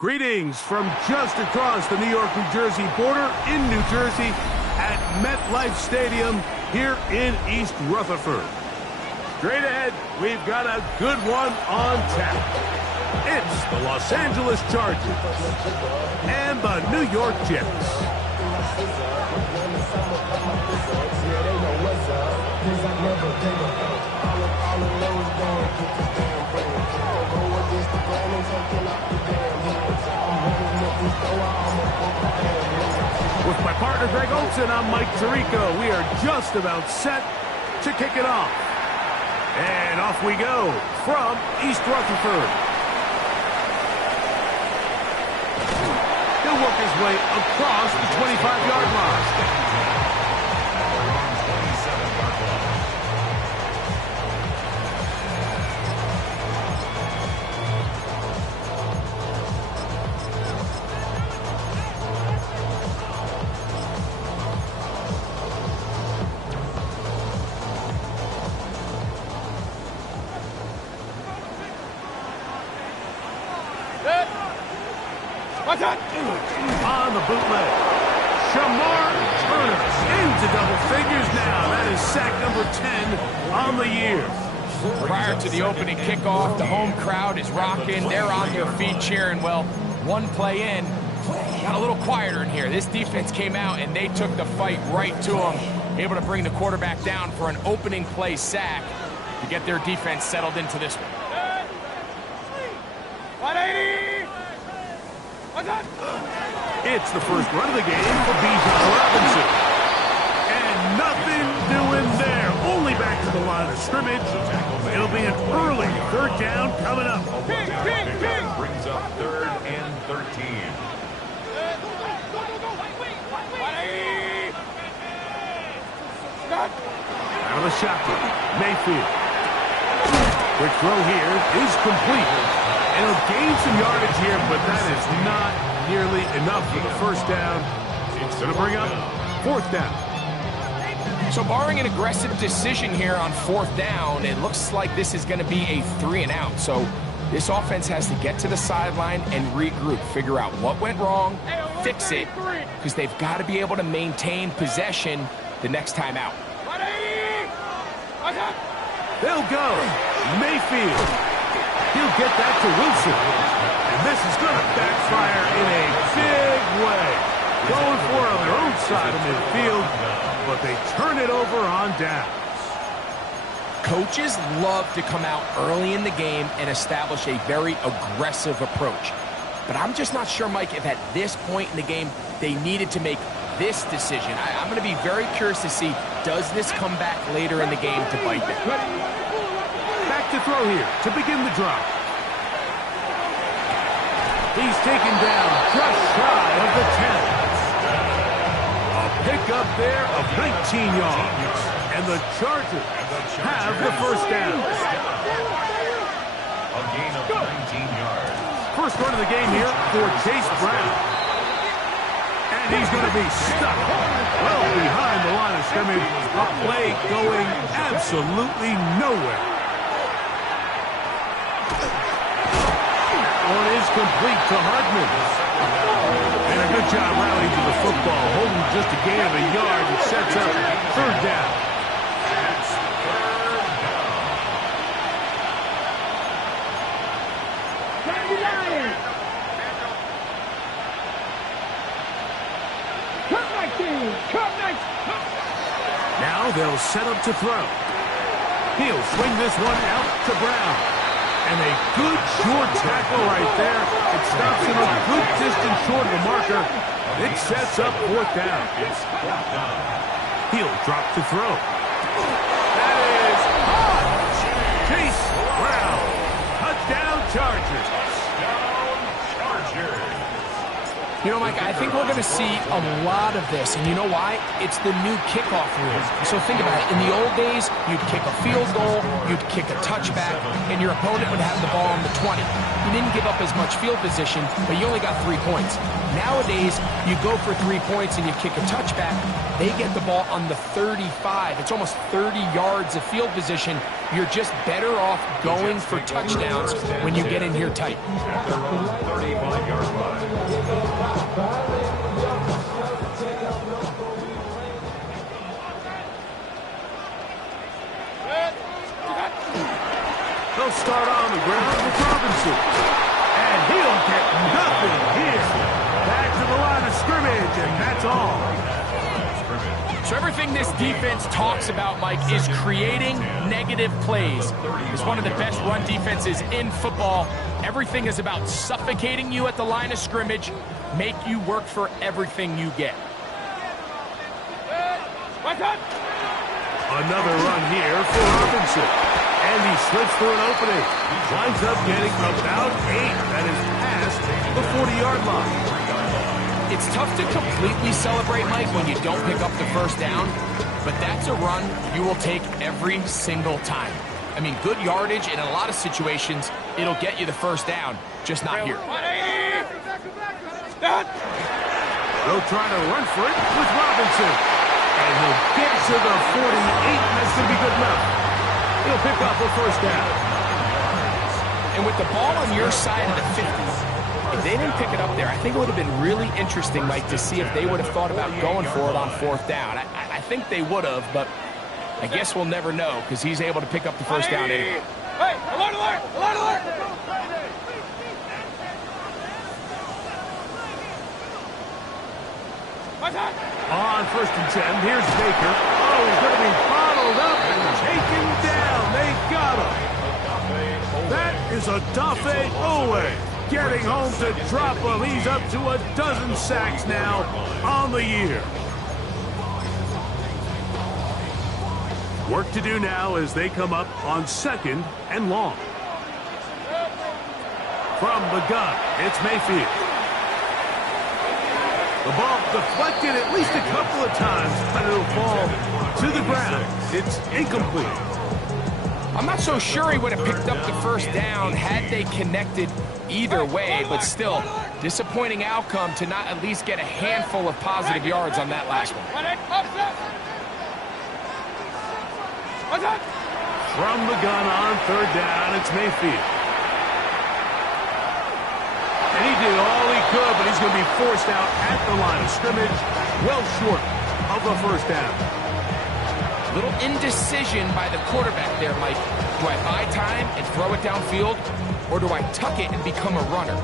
Greetings from just across the New York-New Jersey border in New Jersey at MetLife Stadium here in East Rutherford. Straight ahead, we've got a good one on tap. It's the Los Angeles Chargers and the New York Jets. With my partner Greg Olson, I'm Mike Tirico. We are just about set to kick it off. And off we go from East Rutherford. He'll work his way across the 25-yard line. On the bootleg, Shamar Turner into double figures now. That is sack number 10 on the year. Prior to the opening kickoff, the home crowd is rocking. They're on their feet cheering. Well, one play in, got a little quieter in here. This defense came out and they took the fight right to them, able to bring the quarterback down for an opening play sack to get their defense settled into this one. 180! It's the first run of the game for Bijan Robinson. And nothing doing there. Only back to the line of scrimmage. It'll be an early third down coming up. Brings up 3rd and 13. Out of the shotgun, Mayfield. Quick throw here is complete. And he'll gain some yardage here, but that is not nearly enough for the first down. It's going to bring up 4th down. So barring an aggressive decision here on 4th down, it looks like this is going to be a 3-and-out. So this offense has to get to the sideline and regroup, figure out what went wrong, fix it, because they've got to be able to maintain possession the next time out. They'll go. Mayfield. He'll get that to Wilson. And this is going to backfire in a big way. Going for it on their own side of midfield, but they turn it over on downs. Coaches love to come out early in the game and establish a very aggressive approach. But I'm just not sure, Mike, if at this point in the game they needed to make this decision. I'm going to be very curious to see, does this come back later in the game to bite them? Back to throw here to begin the drive. He's taken down just shy of the 10. A pickup there of 19 yards. And the Chargers have the first down. A gain of 19 yards. First run of the game here for Chase Brown. And he's going to be stuck well behind the line of scrimmage. A play going absolutely nowhere. One is complete to Hardman. And a good job rallying to the football, holding just a gain of a yard and sets up third down. Now they'll set up to throw. He'll swing this one out to Brown. And a good short tackle right there. It stops him a good distance short of the marker. It sets up fourth down. He'll drop to throw. That is hot. Chase Brown. Touchdown Chargers. You know, Mike, I think we're going to see a lot of this, and you know why? It's the new kickoff rule. So think about it. In the old days, you'd kick a field goal, you'd kick a touchback, and your opponent would have the ball on the 20. You didn't give up as much field position, but you only got 3 points. Nowadays, you go for 3 points and you kick a touchback, they get the ball on the 35. It's almost 30 yards of field position. You're just better off going for touchdowns when you get in here tight. After run, 35-yard line. They'll start on the ground with Robinson. And he'll get nothing here. Back to the line of scrimmage, and that's all. So everything this defense talks about, Mike, is creating negative plays. It's one of the best run defenses in football. Everything is about suffocating you at the line of scrimmage, make you work for everything you get. Another run here for Robinson. And he slips through an opening. Winds up getting about 8. That is past the 40-yard line. It's tough to completely celebrate, Mike, when you don't pick up the first down, but that's a run you will take every single time. I mean, good yardage in a lot of situations, it'll get you the first down, just not here. They'll try to run for it with Robinson. And he'll get to the 48, and that's going to be good enough. He'll pick up a first down. And with the ball on your side of the 50, if they didn't pick it up there, I think it would have been really interesting, Mike, to see if they would have thought about going for it on fourth down. I think they would have, but I guess we'll never know because he's able to pick up the first down anyway. Hey, alert, alert, alert, alert! On first and 10, here's Baker. Oh, he's going to be bottled up and taken down. They got him. That is Odafe Oweh getting home to drop him. He's up to a dozen sacks now on the year. Work to do now as they come up on second and long. From the gun, it's Mayfield. The ball deflected at least a couple of times, but it'll fall to the ground. It's incomplete. I'm not so sure he would have picked up the first down had they connected either way, but still, disappointing outcome to not at least get a handful of positive yards on that last one. From the gun on third down, it's Mayfield. And he did all he could, but he's going to be forced out at the line of scrimmage, well short of the first down. Little indecision by the quarterback there, Mike. Do I buy time and throw it downfield, or do I tuck it and become a runner?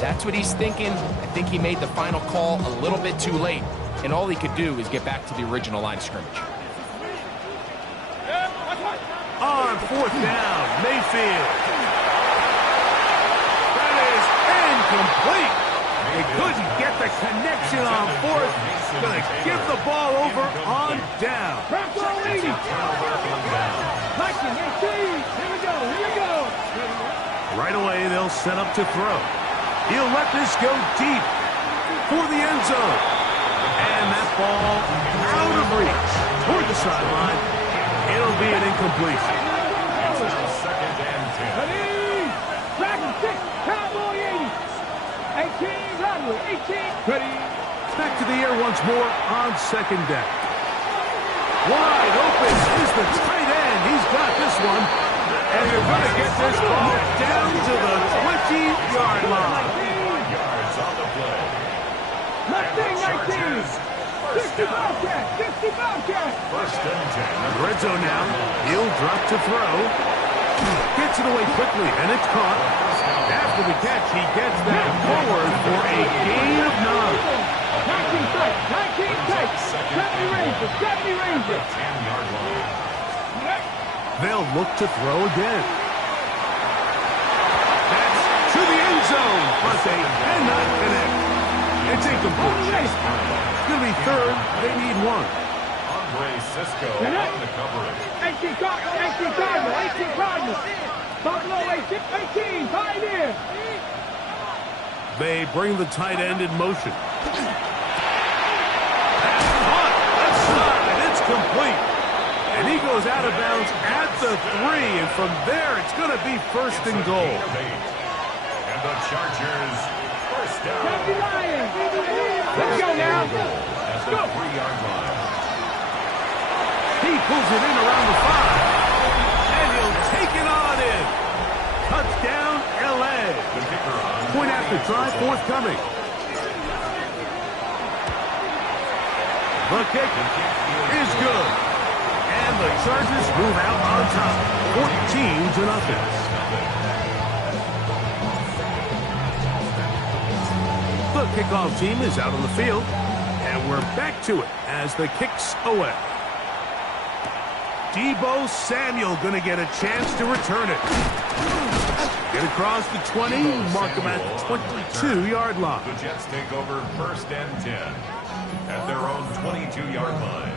That's what he's thinking. I think he made the final call a little bit too late, and all he could do is get back to the original line of scrimmage. On fourth down, Mayfield. That is incomplete. He couldn't get the connection on fourth. Going to give the ball over on down. Here we go, here we go. Right away, they'll set up to throw. He'll let this go deep for the end zone. And that ball out of reach toward the sideline. It'll be an incompletion. Second and 10. Ready? Dragon 6, Cowboy 80. 18, Broadway, 18. Ready? Back to the air once more on second down. Wide open is the tight end. He's got this one. And they're going to get this ball down to the 20-yard line. Yards on the play. Left thing, 19. 60 Bobcat, 60 Bobcat. First and 10. Red zone now. He'll drop to throw. Gets it away quickly, and it's caught. After the catch, he gets that forward for a gain of 9. 19 tight, 19 tight. 70 Rangers, 70 Rangers. 10-yard line. They'll look to throw again. That's to the end zone, but they cannot connect. It's incomplete. It's going to be third. They need one. Andre Cisco on the coverage. 18 Cardinal, 18 Cardinal. Buffalo 18, Pioneer. They bring the tight end in motion. That's caught. Left side. It's complete. And he goes out of bounds at the 3. And from there, it's going to be first and goal. And the Chargers, first down. 70 Lions. Let's go now. At the 3-yard line. He pulls it in around the 5. And he'll take it on in. Touchdown, L.A. The kicker on. Point after try forthcoming. The kick is good. And the Chargers move out on top. 14-0. The kickoff team is out on the field. And we're back to it as the kick's away. Deebo Samuel going to get a chance to return it. Get across the 20, mark him at the 22-yard line. The Jets take over first and 10 at their own 22-yard line.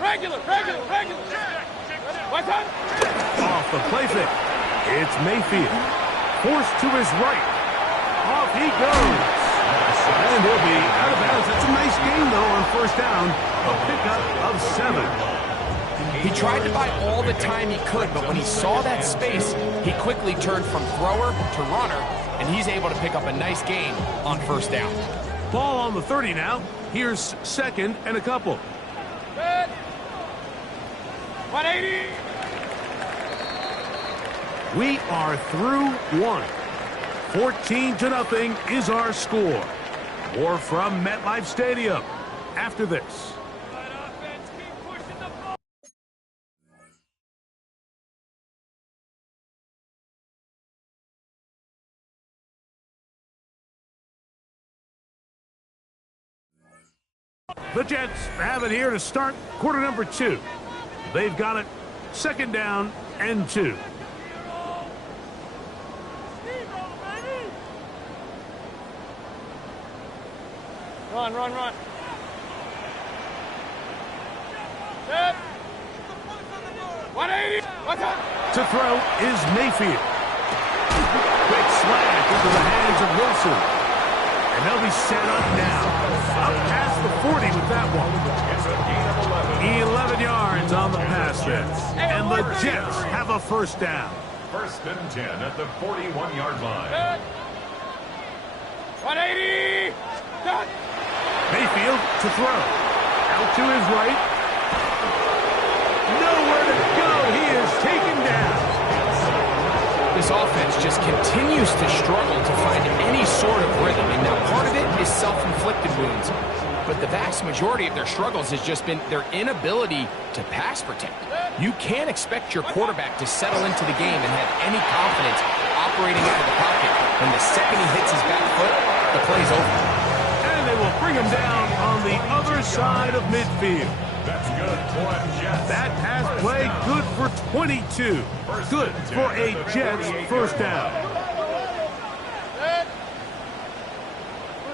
Regular. What's up? Off the play fake. It's Mayfield. Forced to his right. Off he goes. And he'll be out of bounds. That's a nice gain, though, on first down. A pickup of 7. He tried to buy all the time he could, but when he saw that space, he quickly turned from thrower to runner, and he's able to pick up a nice gain on first down. Ball on the 30 now. Here's second and a couple. Good. 180. We are through one. 14-0 is our score. More from MetLife Stadium after this. The Jets have it here to start quarter number 2. They've got it second down and 2. Run. Set. 180. What's up? To throw is Mayfield. Quick slant into the hands of Wilson. And they'll be set up now. Up past the 40 with that one. It's a gain of 11. 11 yards on the pass there. And the Jets have a first down. First and 10 at the 41-yard line. Set. 180. Done. Mayfield to throw. Out to his right. Nowhere to go. He is taken down. This offense just continues to struggle to find any sort of rhythm, and now part of it is self-inflicted wounds. But the vast majority of their struggles has just been their inability to pass protect. You can't expect your quarterback to settle into the game and have any confidence operating out of the pocket. When the second he hits his back foot, the play's over. And they will bring him down on the other side of midfield. That's good for Jets. That pass play good for 22. Good for a Jets first down. Set.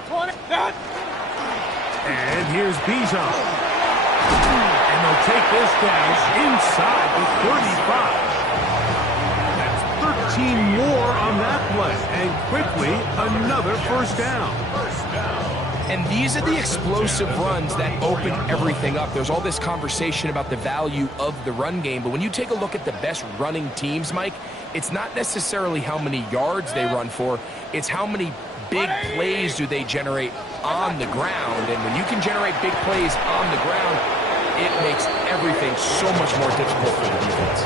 20. Done. And here's Bijan. And they'll take this down inside the 35. That's 13 more on that play. And quickly, another first down. And these are the explosive runs that open everything up. There's all this conversation about the value of the run game, but when you take a look at the best running teams, Mike, it's not necessarily how many yards they run for, it's how many big plays do they generate on the ground. And when you can generate big plays on the ground, it makes everything so much more difficult for the defense.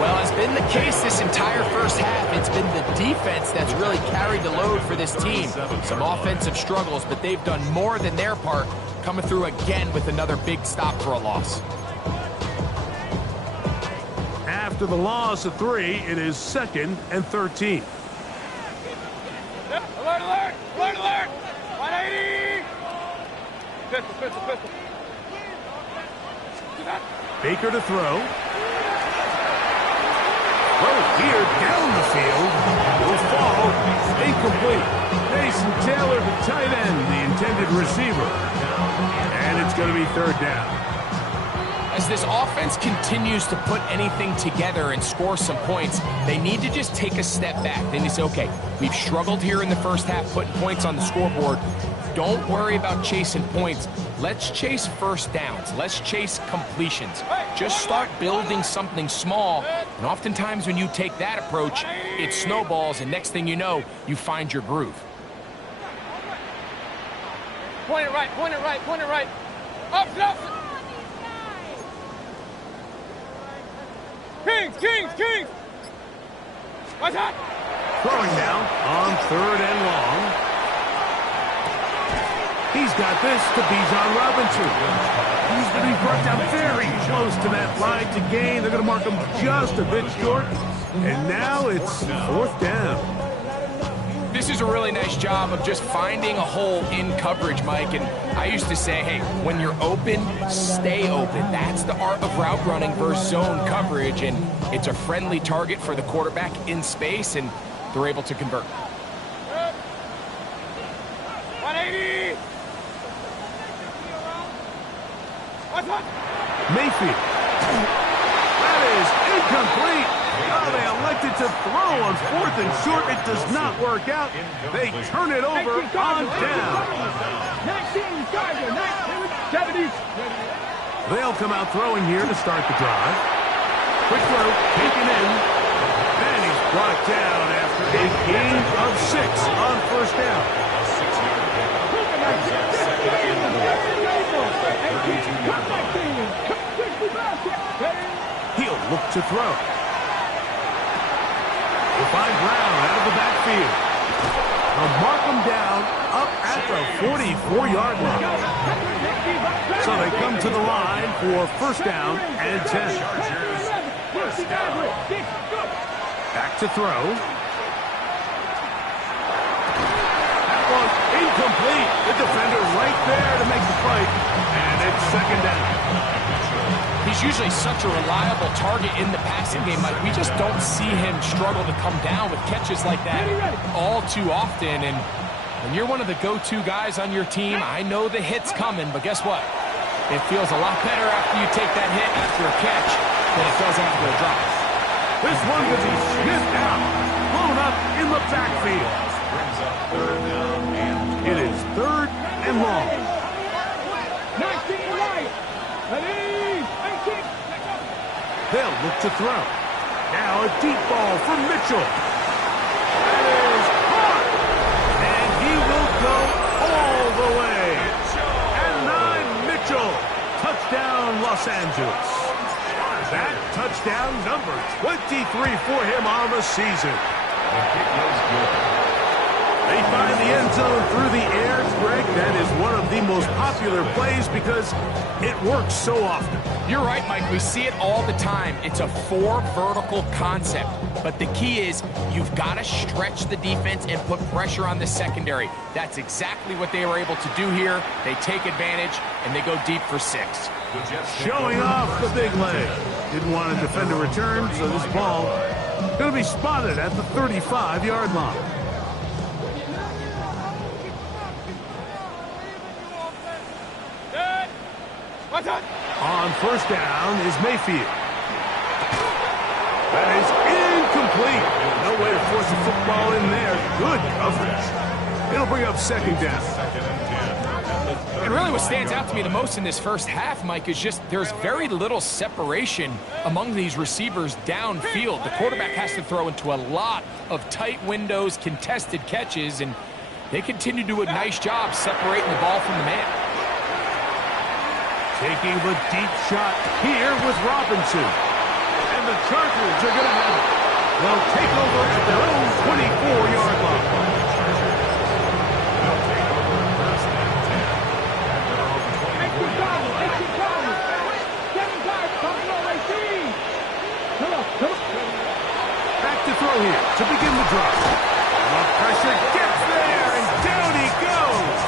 Well, it's been the case this entire first half. It's been the defense that's really carried the load for this team. Some offensive struggles, but they've done more than their part, coming through again with another big stop for a loss. After the loss of 3, it is 2nd and 13. Alert, alert! Alert, alert! 180! Pistol, pistol, pistol. Baker to throw. Here down the field. Will fall. Incomplete. Mason Taylor, the tight end, the intended receiver. And it's going to be 3rd down. As this offense continues to put anything together and score some points, they need to just take a step back. They need to say, okay, we've struggled here in the first half putting points on the scoreboard. Don't worry about chasing points. Let's chase first downs. Let's chase completions. Just start building something small. And oftentimes when you take that approach, it snowballs, and next thing you know, you find your groove. Point it right, point it right, point it right. Up, up! Kings, Kings, Kings! What's that? Throwing now on 3rd and long. He's got this to Bijan Robinson. He's going to be brought down very close to that line to gain. They're going to mark him just a bit short. And now it's 4th down. This is a really nice job of just finding a hole in coverage, Mike. And I used to say, hey, when you're open, stay open. That's the art of route running versus zone coverage. And it's a friendly target for the quarterback in space, and they're able to convert. 180! Mayfield. That is incomplete. Oh, they elected to throw on 4th and short. It does not work out. They turn it over on down. 19 Geiger, 70. They'll come out throwing here to start the drive. Quick throw, taken in. And he's brought down after a gain of 6 on 1st down. He'll look to throw. We'll find Brown out of the backfield. They'll mark him down up at the 44-yard line. So they come to the line for 1st down and 10. Back to throw. That one incomplete. The defender right there to make the fight. And it's 2nd down. He's usually such a reliable target in the passing game, Mike. We just don't see him struggle to come down with catches like that all too often. And when you're one of the go-to guys on your team, I know the hit's coming, but guess what? It feels a lot better after you take that hit after a catch than it does after a drop. This one will be sniffed out, blown up in the backfield. It is 3rd and long. 19 right. They'll look to throw. Now a deep ball for Mitchell. That is caught. And he will go all the way. And 9, Mitchell. Touchdown, Los Angeles. That touchdown number 23 for him on the season. They find the end zone through the air, Greg. That is one of the most popular plays because it works so often. You're right, Mike. We see it all the time. It's a 4 vertical concept. But the key is you've got to stretch the defense and put pressure on the secondary. That's exactly what they were able to do here. They take advantage, and they go deep for 6. Showing off the big leg. Didn't want to defend a return, so this ball going to be spotted at the 35-yard line. On first down is Mayfield. That is incomplete. No way to force a football in there. Good coverage. It'll bring up second down. And really what stands out to me the most in this first half, Mike, is just there's very little separation among these receivers downfield. The quarterback has to throw into a lot of tight windows, contested catches, and they continue to do a nice job separating the ball from the man. Taking the deep shot here with Robinson. And the Chargers are going to have it. They'll take over at their own 24-yard line. Back to throw here to begin the drive. The pressure gets there, and down he goes.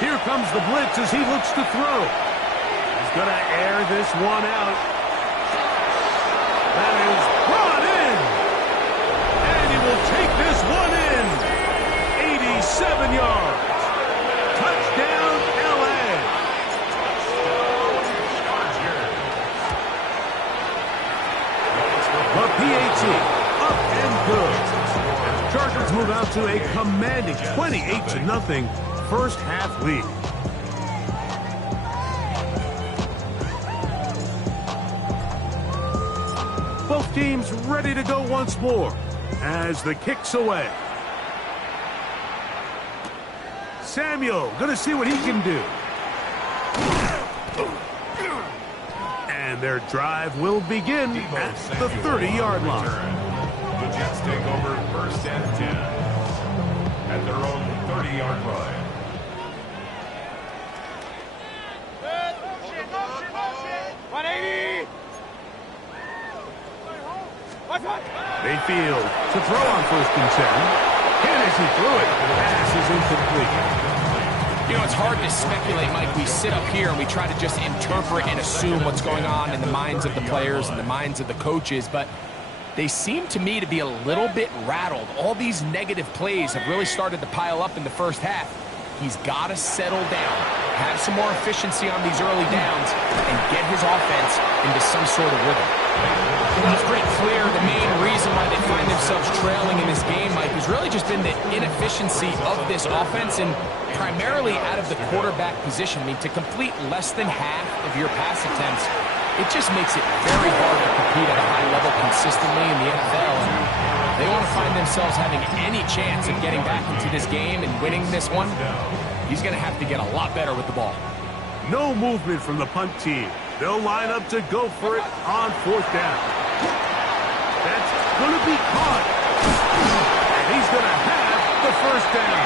Here comes the blitz as he looks to throw. He's going to air this one out. That is brought in. And he will take this one in. 87 yards. Touchdown, L.A. The PAT, up and good. Chargers move out to a commanding 28-0 first half lead. Both teams ready to go once more as the kick's away. Samuel going to see what he can do. And their drive will begin at the 30-yard line. The Jets take over first and 10 at their own 30-yard line. Mayfield to throw on first and 10. And as he threw it, the pass is incomplete. You know, it's hard to speculate, Mike. We sit up here and we try to just interpret and assume what's going on in the minds of the players and the minds of the coaches, but they seem to me to be a little bit rattled. All these negative plays have really started to pile up in the first half. He's got to settle down, have some more efficiency on these early downs, and get his offense into some sort of rhythm. Well, it's pretty clear the main reason why they find themselves trailing in this game, Mike, has really just been the inefficiency of this offense and primarily out of the quarterback position. I mean, to complete less than half of your pass attempts, it just makes it very hard to compete at a high level consistently in the NFL. And they want to find themselves having any chance of getting back into this game and winning this one. He's going to have to get a lot better with the ball. No movement from the punt team. They'll line up to go for it on fourth down. That's going to be caught. And he's going to have the first down.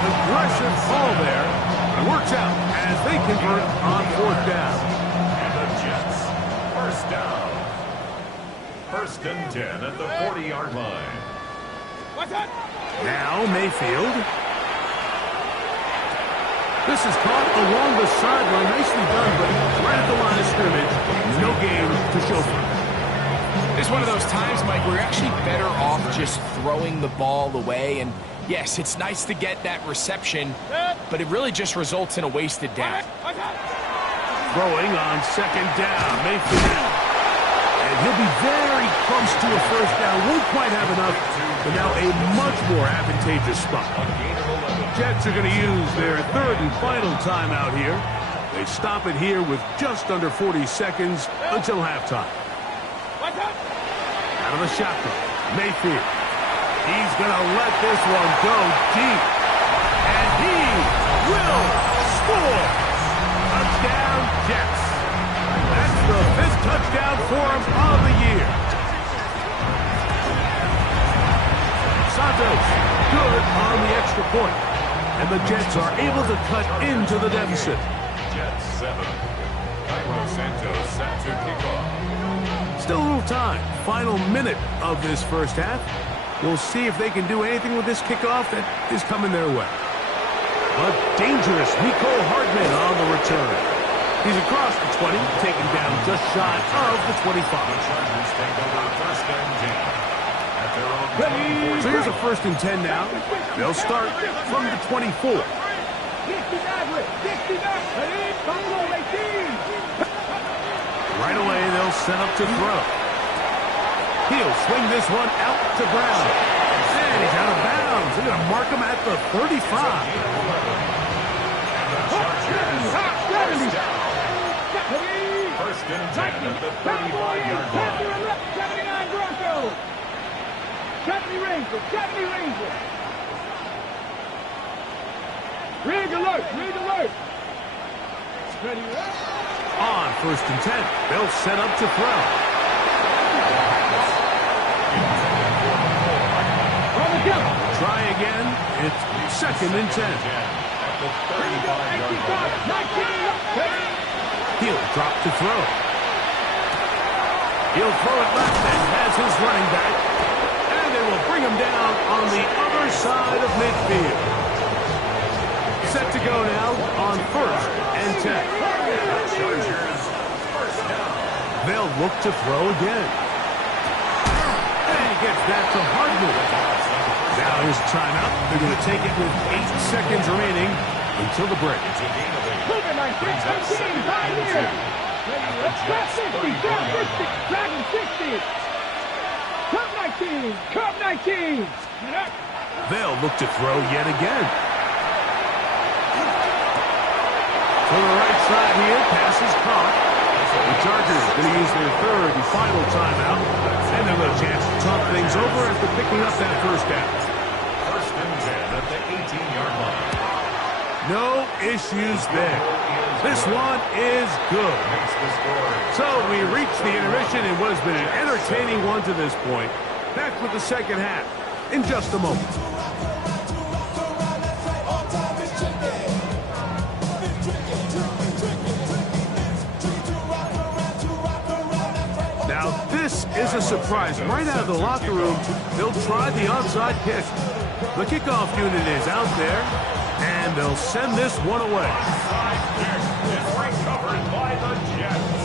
Aggressive call there. It works out as they convert on fourth down. And the Jets, first down. First and 10 at the 40-yard line. Now Mayfield. This is caught along the sideline. Nicely done, but right at the line of scrimmage. No gain to show for it. It's one of those times, Mike, where you're actually better off just throwing the ball away. And yes, it's nice to get that reception, but it really just results in a wasted down. Throwing on second down. Mayfield. And he'll be very close to a first down. Won't quite have enough, but now a much more advantageous spot. Jets are going to use their third and final timeout here. They stop it here with just under 40 seconds until halftime. Out of the shotgun, Mayfield. He's going to let this one go deep. And he will score. Touchdown, Jets. That's the 5th touchdown for him of the year. Santos, good on the extra point. And the Jets are able to cut into the deficit. Jets 7. Cairo Santos set to kick off. Still a little time. Final minute of this first half. We'll see if they can do anything with this kickoff that is coming their way. But dangerous Mecole Hardman on the return. He's across the 20, taken down just shy of the 25. The Chargers take over first and 10 at their own So here's a 1st and 10 now. They'll start from the 24. Right away, they'll set up to throw. He'll swing this one out to Brown. And he's out of bounds. They're going to mark him at the 35. First and 10 at the 35-yard line. 79 Broncos. 70 Rangers. 70 Rangers. Rig alert. Rig alert. Ready. On 1st and 10, they'll set up to throw. Try again. It's 2nd and 10. At the 35-yard line. He'll drop to throw. He'll throw it left and has his running back. And they will bring him down on the other side of midfield. Set to go now on 1st and 10. Chargers, first down. They'll look to throw again. And he gets that to Hardman. Now his timeout. They're going to take it with 8 seconds remaining until the break. It's a gain of 8. Brings up 2nd and 10. Drop 60. Drop 60. Dragon 60. Curve 19. Curve 19. They'll look to throw yet again. To the right side here, pass is caught. The Chargers are going to use their 3rd and final timeout. And they'll have a chance to talk things over after picking up that 1st down. First and 10 at the 18-yard line. No issues there. This one is good. Makes the score. So we reach the intermission in what has been an entertaining one to this point. Back with the 2nd half in just a moment. Now this is a surprise. Right out of the locker room, they'll try the onside kick. The kickoff unit is out there, and they'll send this one away. Onside kick is recovered by the Jets.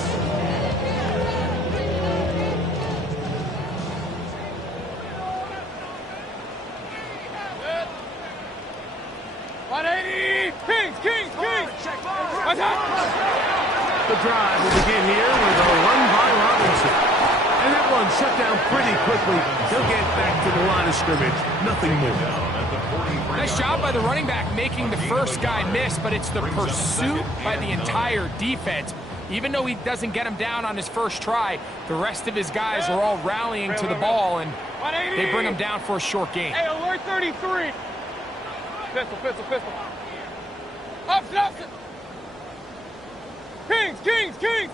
The drive will begin here with a run by Robinson. And that one shut down pretty quickly. He'll get back to the line of scrimmage. Nothing more. Nice job by the running back making the first guy miss, but it's the pursuit by the entire defense. Even though he doesn't get him down on his first try, the rest of his guys are all rallying to the ball, and they bring him down for a short gain. Hey, alert 33. Pistol, pistol, pistol. Opposite, opposite. Kings, Kings, Kings.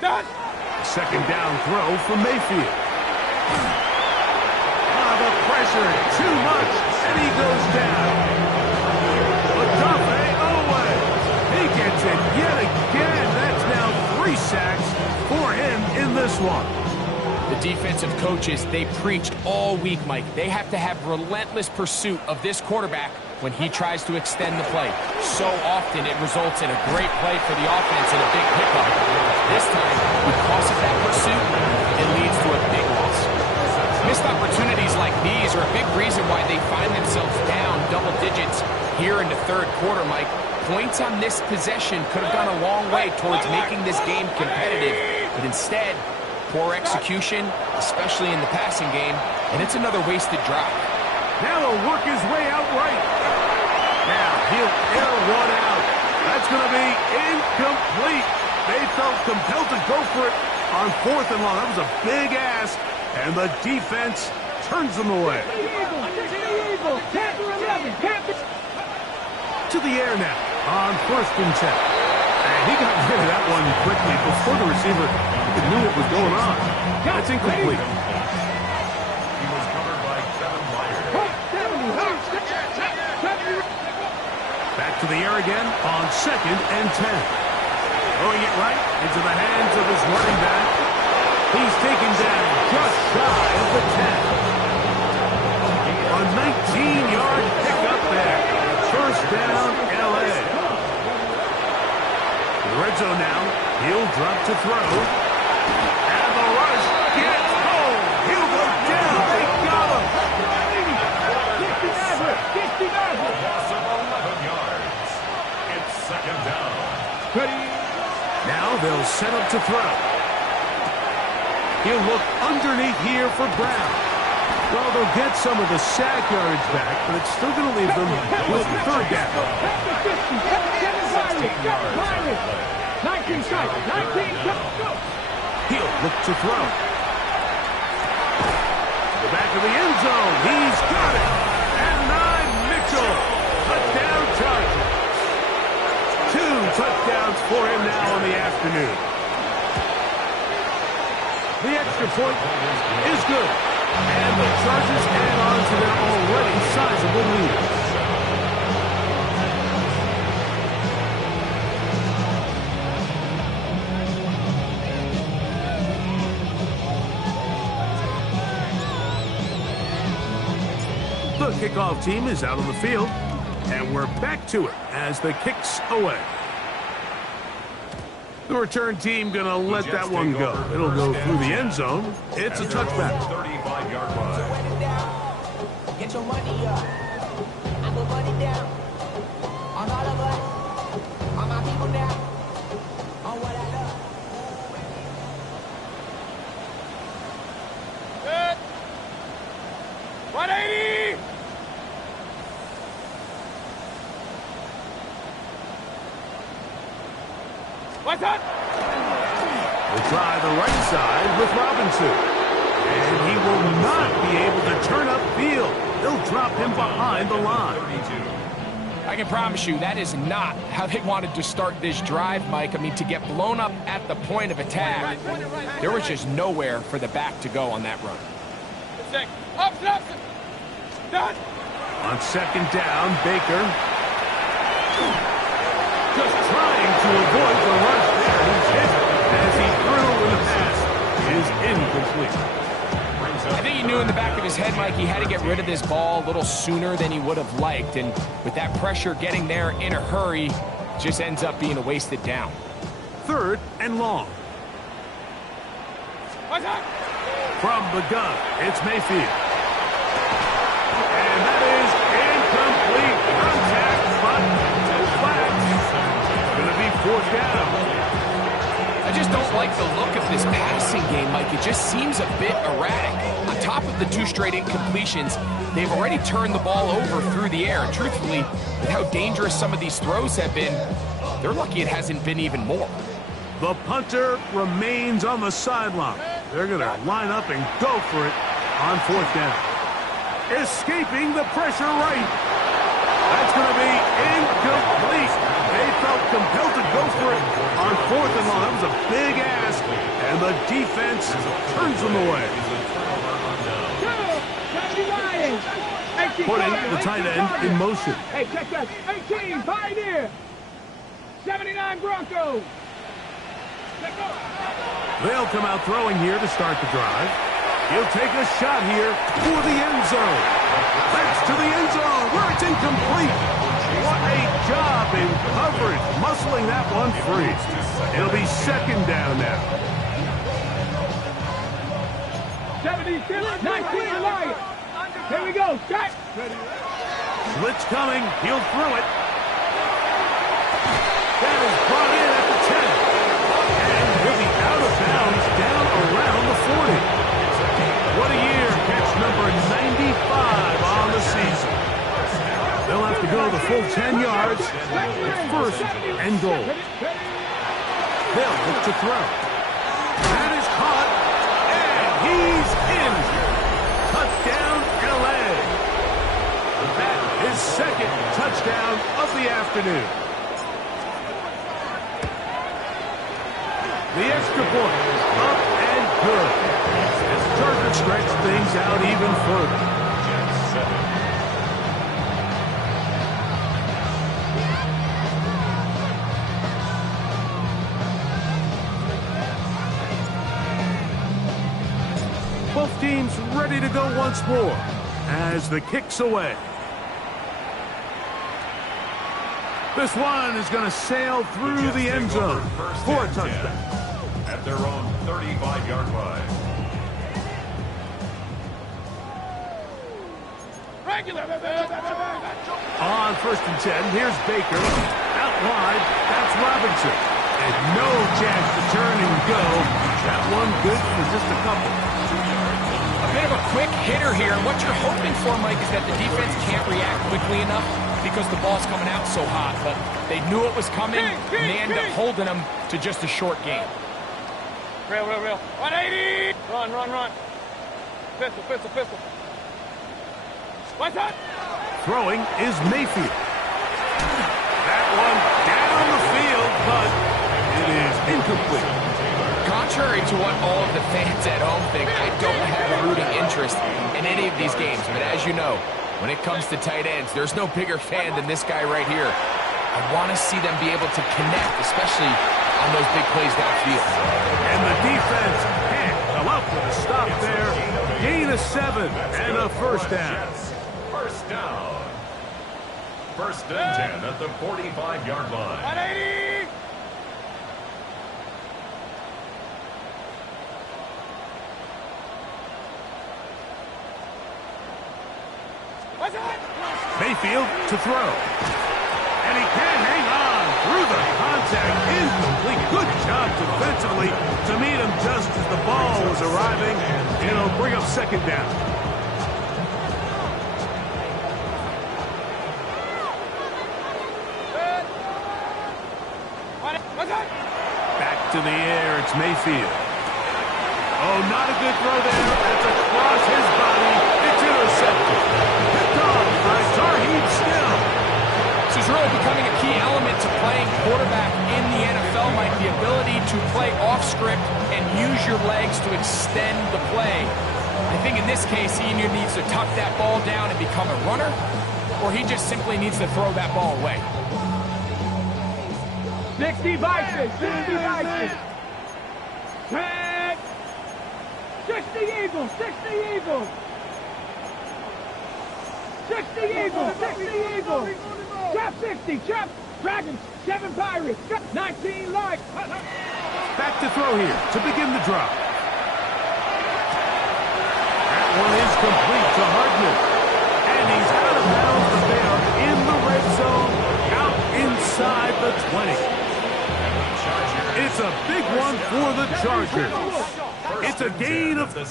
Done. 2nd down throw from Mayfield. The pressure, too much, and he goes down. Odafe Oweh, he gets it yet again. That's now 3 sacks for him in this one. The defensive coaches, they preached all week, Mike. They have to have relentless pursuit of this quarterback when he tries to extend the play. So often it results in a great play for the offense and a big pickup. This time, because of that pursuit, it leads to a big loss. Missed opportunities like these are a big reason why they find themselves down double digits here in the 3rd quarter, Mike. Points on this possession could have gone a long way towards making this game competitive, but instead, poor execution, especially in the passing game, and it's another wasted drive. Now he'll work his way out right. Now he'll air one out. That's going to be incomplete. They felt compelled to go for it on 4th and long. That was a big ask, and the defense turns them away. To the air now on 1st and 10. And he got rid of that one quickly before the receiver even knew what was going on. That's incomplete. He was covered by Kevin Byard. Back to the air again on 2nd and 10. Throwing it right into the hands of his running back. He's taken down just shy of the 10. A 19-yard pickup there. 1st down, L.A. Red zone now. He'll drop to throw. And the rush gets home. He'll go down He'll look underneath here for Brown. Well, they'll get some of the sack yardage back, but it's still going to leave them with third down. 19 seconds. 19 go. He'll look to throw. To the back of the end zone. He's got it. And 9, Mitchell. Touchdown Chargers. 2 touchdowns for him now in the afternoon. The extra point is good. And the Chargers add on to their already sizable lead. The kickoff team is out on the field, and we're back to it as the kick's away. The return team going to let that one go. It'll go through the end zone. It's a touchback. 35-yard line. Get your money up. I put money down. On all of us. On my people now. On what I love. Good. 180. What's up? We'll try the right side with Robinson. And he will not be able to turn upfield. They'll drop him behind the line. I can promise you that is not how they wanted to start this drive, Mike. I mean, to get blown up at the point of attack, there was just nowhere for the back to go on that run. Done. On second down, Baker. Just trying to avoid the rush there. He's hit as he threw in the pass is incomplete. I think he knew in the back of his head, Mike, he had to get rid of this ball a little sooner than he would have liked. And with that pressure getting there in a hurry, just ends up being a wasted down. Third and long. From the gun, it's Mayfield. And that is incomplete. Contact, but no flags. Going to be fourth down. I just don't like the look of this passing game, Mike. It just seems a bit erratic. On top of the 2 straight incompletions, they've already turned the ball over through the air. And truthfully, with how dangerous some of these throws have been, they're lucky it hasn't been even more. The punter remains on the sideline. They're going to line up and go for it on fourth down. Escaping the pressure right. That's going to be incomplete. They felt compelled to go for it on fourth and long. That was a big ask, and the defense turns them away. Putting the tight end in motion. Hey, check that. 18, Pioneer. 79 Broncos. They'll come out throwing here to start the drive. He'll take a shot here for the end zone. That's to the end zone where it's incomplete. What a job in coverage, muscling that one free. It'll be second down now. 76, 19 Lions. Here we go, set. Blitz coming, he'll throw it. That is brought in at the 10. And he'll be out of bounds down around the 40. What a year, catch number 95 on the season. They'll have to go the full 10 yards. It's first and goal. They'll look to throw. That is caught, and he's in. Touchdown, LA. That is second touchdown of the afternoon. The extra point, up and good. As the Chargers stretch things out even further. Both teams ready to go once more as the kick's away. This one is going to sail through the end zone for a touchdown. At their own 35-yard line. On first and 10, here's Baker. Out wide, that's Robinson. And no chance to turn and go. That one good for just a couple. A bit of a quick hitter here, and what you're hoping for, Mike, is that the defense can't react quickly enough because the ball's coming out so hot, but they knew it was coming, and they end up holding them to just a short game. Real. 180! Run. Pistol. What's that? Throwing is Mayfield. That one down the field, but it is incomplete. Contrary to what all of the fans at home think, I don't have a rooting interest in any of these games. But as you know, when it comes to tight ends, there's no bigger fan than this guy right here. I want to see them be able to connect, especially on those big plays downfield. And the defense can't come up with a stop there. Gain of 7 and a first down. First down. First and 10 at the 45-yard line. 180! What's that? Mayfield to throw. And he can hang on through the contact. Incomplete. Good job defensively to meet him just as the ball was arriving. It'll bring up second down. Back to the air. It's Mayfield. Oh, not a good throw there. That's across his body. It's intercepted. Picked off by Tarheeb Still. This is really becoming a key element to playing quarterback in the NFL, Mike, the ability to play off script and use your legs to extend the play. I think in this case, he either needs to tuck that ball down and become a runner, or he just simply needs to throw that ball away. 60 Vikings! 60 Vikings! 10! 60 Eagles! 60 Eagles! 60 Eagles! 60 Eagles! Chop 60! Chop! Dragons! 7 Pirates! 19 Lions! Back to throw here to begin the drop. That one is complete to Hardman. And he's out of bounds, but they are in the red zone, out inside the 20. It's a big one for the Chargers. It's a gain of 34.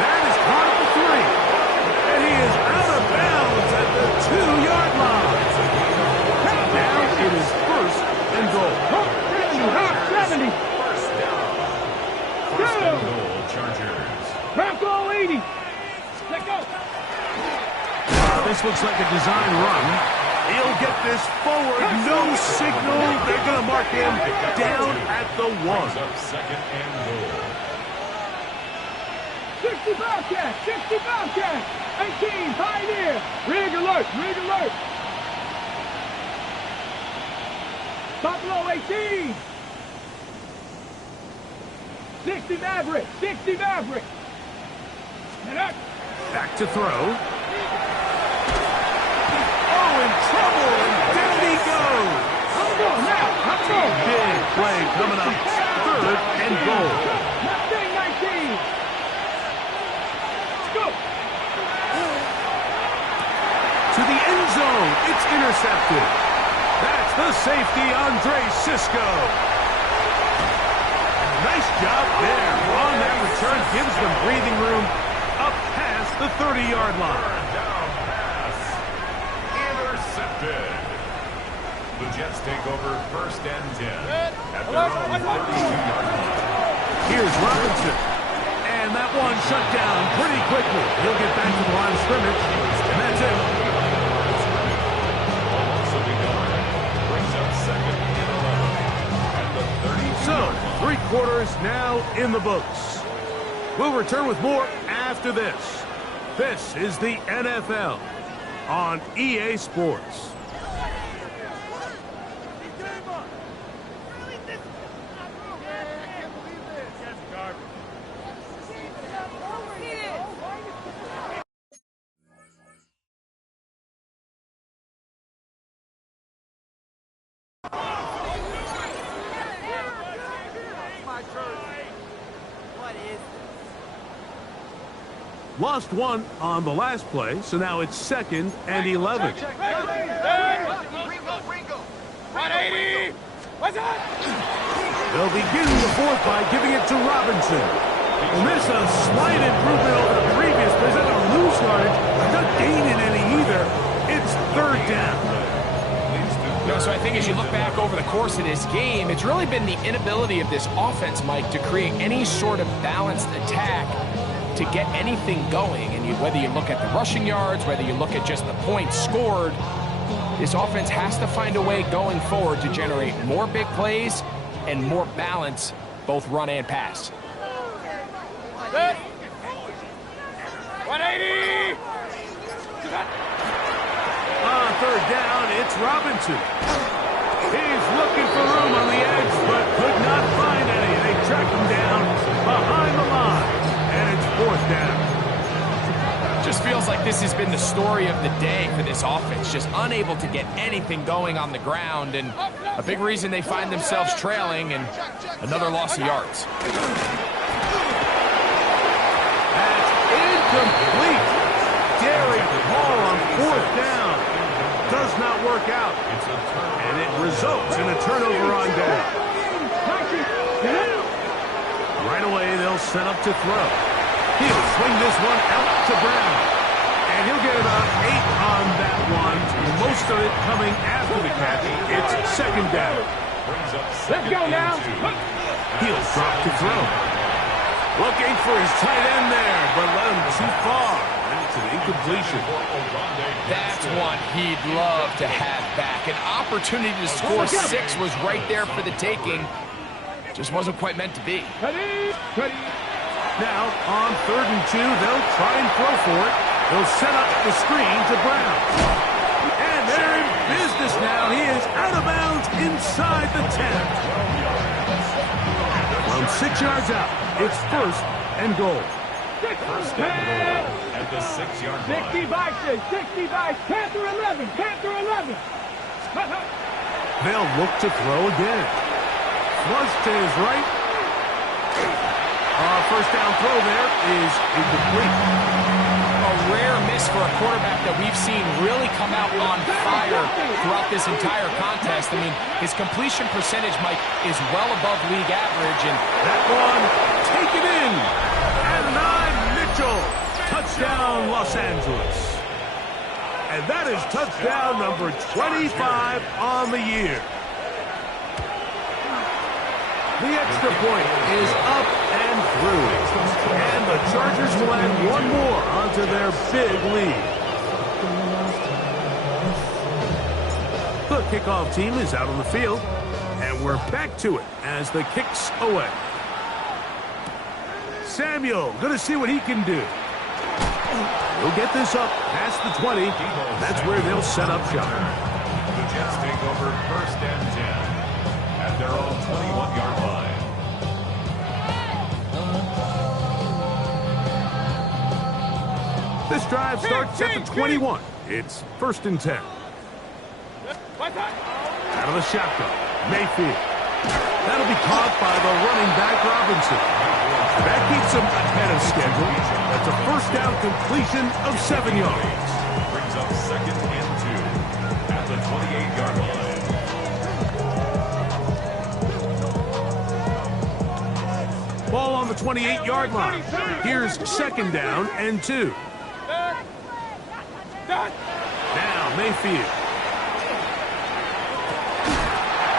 That is caught at the 3. And he is out of bounds at the 2-yard line. Now it is first and goal. 70! First down. First and goal, Chargers. Bronco 80! Let go! This looks like a design run. He'll get this forward. No signal. They're going to mark him down at the 1. Up second and goal. 60 Bobcats! 60 Bobcats! 18 Pioneer! Rig alert! Rig alert! Buffalo 18! 60 Maverick! 60 Maverick! And up! Back to throw. Oh, in trouble, and down he goes. I'm going now! I'm going! Big play coming up. Third and goal. Mustang 19! Let's go! To the end zone. It's intercepted. That's the safety, Andre Cisco. Nice job there. On that return, gives them breathing room up past the 30-yard line. Down pass. Intercepted. The Jets take over first and 10 at their own 32-yard line. Here's Robinson. And that one shut down pretty quickly. He'll get back to the line of scrimmage. And that's it. Also be gone. Brings up second and 11 at the 32-yard line. So, 3 quarters now in the books. We'll return with more after this. This is the NFL on EA Sports. Lost one on the last play, so now it's 2nd and 11. 180. What's up? They'll begin the fourth by giving it to Robinson. And this a slight improvement over the previous play. They're going to lose yardage, not gaining any either. It's third down. So I think as you look back over the course of this game, it's really been the inability of this offense, Mike, to create any sort of balanced attack to get anything going. And whether you look at the rushing yards, whether you look at just the points scored, this offense has to find a way going forward to generate more big plays and more balance, both run and pass. 180! On third down, it's Robinson. He's looking for room on the edge, but could not find any. They track him down behind the line, and it's fourth down. Just feels like this has been the story of the day for this offense, just unable to get anything going on the ground, and a big reason they find themselves trailing and another loss of yards. That's incomplete. Derek Hall on fourth down. Does not work out. And it results in a turnover on down. Right away, they'll set up to throw. He'll swing this one out to Brown. And he'll get about 8 on that one. Most of it coming after the catch. It's second down. Let's go now. He'll drop to throw. Looking for his tight end there, but let him too far. And it's an incompletion. That's one he'd love to have back. An opportunity to score 6 was right there for the taking. Just wasn't quite meant to be. Now, on 3rd and 2, they'll try and throw for it. They'll set up the screen to Brown. And they're in business now. He is out of bounds inside the 10. From 6 yards out, it's 1st and goal. First and goal at the 6-yard line. 60 by 6, 60 by Panther 11, Panther 11. They'll look to throw again. Flush to his right. First down throw there is incomplete. A rare miss for a quarterback that we've seen really come out on fire throughout this entire contest. I mean, his completion percentage, Mike, is well above league average. And that one taken in. Adonai Mitchell. Touchdown, Los Angeles. And that is touchdown number 25 on the year. The extra point is up and through. And the Chargers will add one more onto their big lead. The kickoff team is out on the field. And we're back to it as the kick's away. Samuel, going to see what he can do. He'll get this up past the 20. That's where they'll set up shop. The Jets take over 1st and 10 at their own 21-yard line. This drive starts at the 21. It's 1st and 10. Out of the shotgun, Mayfield. That'll be caught by the running back, Robinson. That keeps him ahead of schedule. That's a first down completion of 7 yards. Brings up 2nd and 2 at the 28-yard line. Ball on the 28-yard line. Here's 2nd down and 2. Now Mayfield.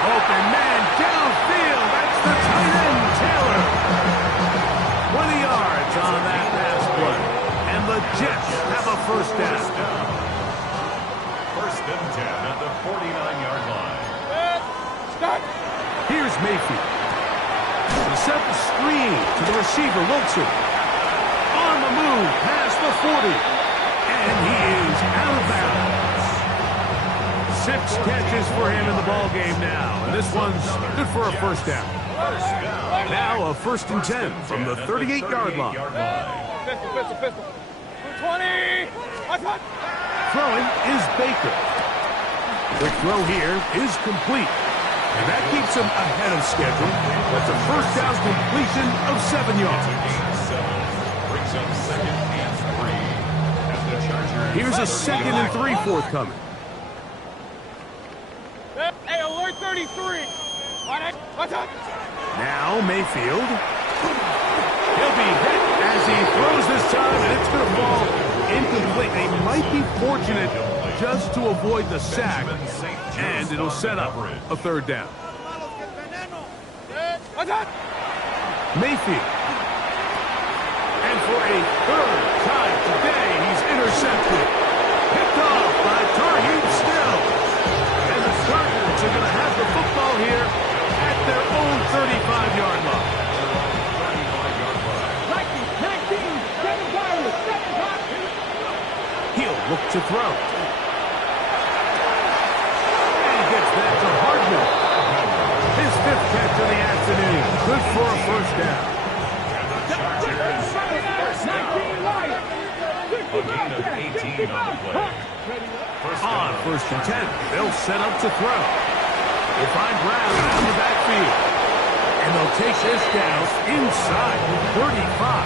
Open man downfield. That's the tight end, Taylor. 20 yards on that pass play. And the Jets have a first down. 1st and 10 at the 49-yard line. Here's Mayfield. To set the screen to the receiver, Wilson. On the move past the 40. And he is out of bounds. 6 catches for him in the ball game now. And this one's good for a first down. Now a 1st and 10 from the 38-yard line. Pistol. 20. Throwing is Baker. The throw here is complete. And that keeps him ahead of schedule. That's a first down completion of 7 yards. Brings up 2nd and 3. Here's a 2nd and 3 forthcoming. Hey, alert 33. Now Mayfield. He'll be hit as he throws this time, and it's going to fall incomplete. They might be fortunate just to avoid the sack, and it'll set up a third down. Mayfield. And for a third time today, he's intercepted. Picked off by Tarheem Still. And the Chargers are going to have the football here at their own 35-yard line. 19, 7 Pirates, 7 hot. He'll look to throw. And he gets that to Hardman. His 5th catch of the afternoon. Good for a first down. 19 Lions. A gain of 18 on the play. On 1st and 10, they'll set up to throw. They find Brown out of the backfield. And they'll take this down inside the 35.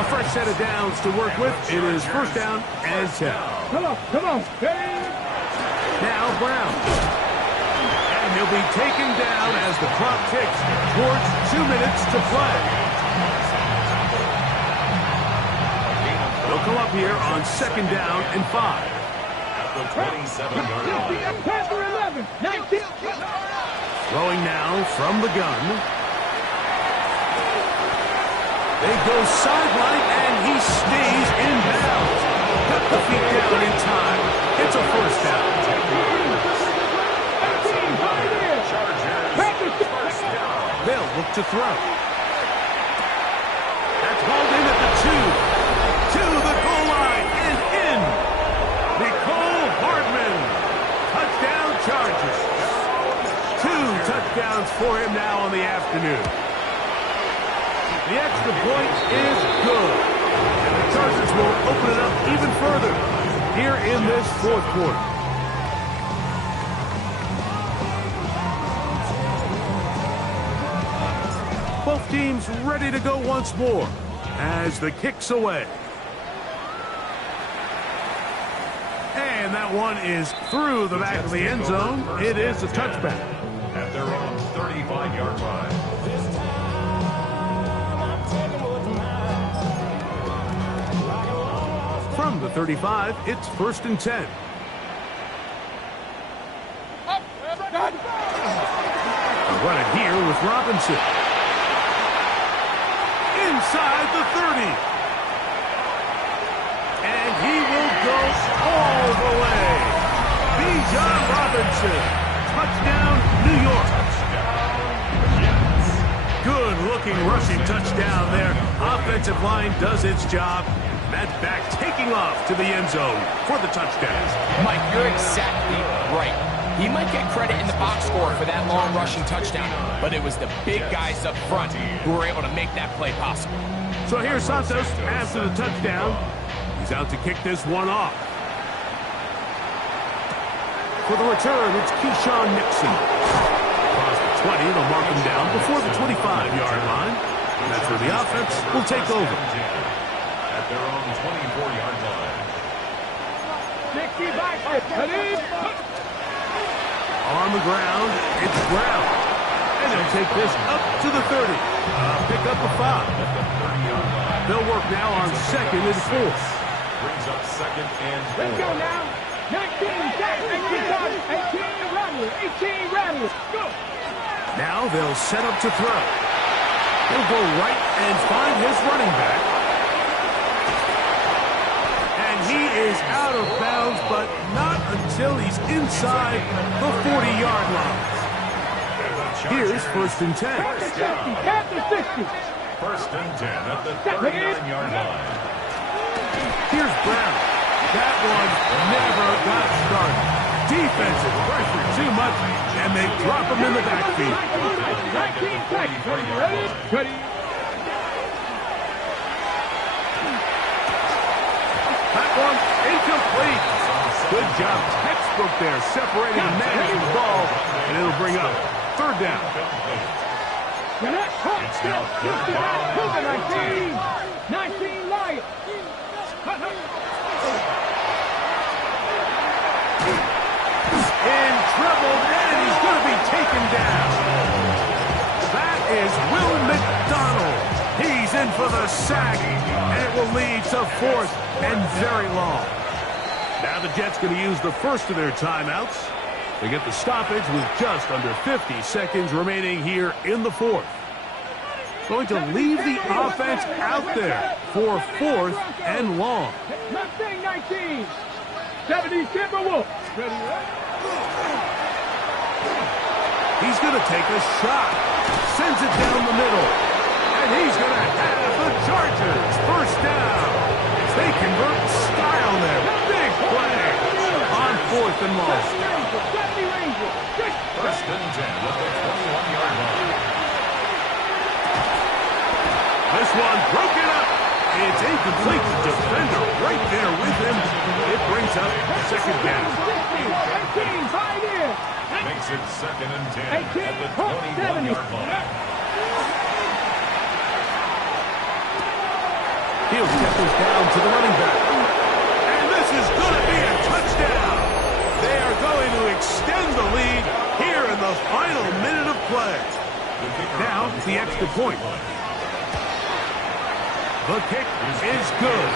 A fresh set of downs to work with. It is first down and 10. Come on. Now Brown. And he'll be taken down as the clock ticks towards 2 minutes to play. They'll come up here on 2nd down and 5. At the 27-yard line. Panther 11, 19. Throwing now from the gun. They go sideline, and he stays in bounds. Cut the feet down in time. It's a first down. They'll look to throw. That's hauled in at the 2. To the goal line and in. Nicole Hardman. Touchdown Chargers. 2 touchdowns for him now on the afternoon. The extra point is good. And the Chargers will open it up even further here in this 4th quarter. Both teams ready to go once more as the kick's away. And that one is through the back of the end zone. It is a touchback. At their own 35-yard line. From the 35, it's 1st and 10. Run it here with Robinson. Inside the 30. And he will go all the way. Bijan Robinson. Touchdown, New York. Good-looking rushing touchdown there. Offensive line does its job. That back taking off to the end zone for the touchdown. Mike, you're exactly right. He might get credit in the box score for that long rushing touchdown, but it was the big guys up front who were able to make that play possible. So here's Santos after the touchdown. He's out to kick this one off. For the return, it's Keyshawn Nixon. Across the 20, they'll mark him down before the 25-yard line. And that's where the offense will take over. At their own 24-yard line. 60 On the ground, it's Brown. And they'll take this up to the 30. Pick up a 5. They'll work now on 2nd and 4. Brings up 2nd and 4. Let's go now. 19, 18 Rattler. Go. Now they'll set up to throw. He'll go right and find his running back. And he is out of bounds, but not until he's inside the 40-yard line. Here's 1st and 10. Panther 60. 1st and 10 at the 39-yard line. Here's Brown. That one never got started. Defensive pressure too much, and they drop him in the backfield. 19 seconds. Ready? That one incomplete. Good job. Textbook there, separating and managing the ball, and it'll bring up 3rd down. It's now 19 Lions. In dribbled, and he's going to be taken down. That is Will McDonald. He's in for the sack, and it will lead to 4th and very long. Now the Jets going to use the first of their timeouts. They get the stoppage with just under 50 seconds remaining here in the 4th. Going to leave the offense out there for 4th and long. Mustang 19. 70 Timberwolves. Ready? He's going to take a shot. Sends it down the middle. And he's going to have the Chargers. First down. They convert style there. Big play on 4th and long. 70 Rangers. First and 10 at the 21-yard line. This one broken up. It's incomplete. Defender right there with him. It brings up second down. 18, 5 in. Makes it second and 10 at 18, the 21-yard line. He'll step this down to the running back. And this is going to be a touchdown. They are going to extend the lead here in the final minute of play. Now, the extra point. The kick is good.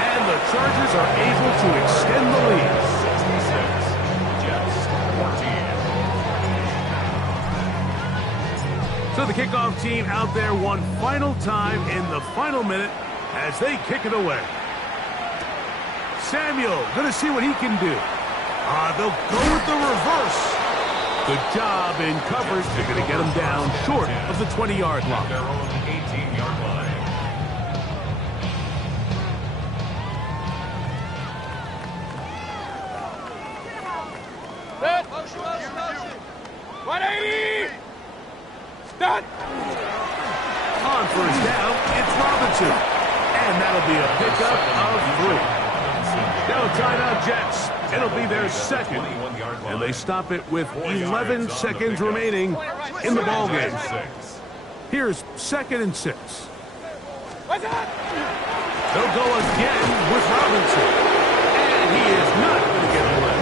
And the Chargers are able to extend the lead. 66, Jets 14. So the kickoff team out there one final time in the final minute as they kick it away. Samuel going to see what he can do. They'll go with the reverse. Good job in coverage. They're going to get him down short of the 20-yard line. Their own 18-yard line. Motion. 180. Start. On first down, it's Robinson. And that'll be a pickup of 3. Now timeout Jets. It'll be their second. And they stop it with 11 seconds remaining in the ballgame. Here's 2nd and 6. They'll go again with Robinson. And he is not going to get away.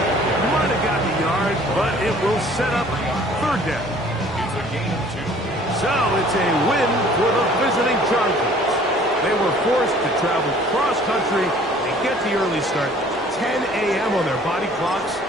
Might have got the yard, but it will set up 3rd down. It's a gain of 2. So it's a win for the visiting Chargers. They were forced to travel cross-country and get the early start. 10 a.m. on their body clocks.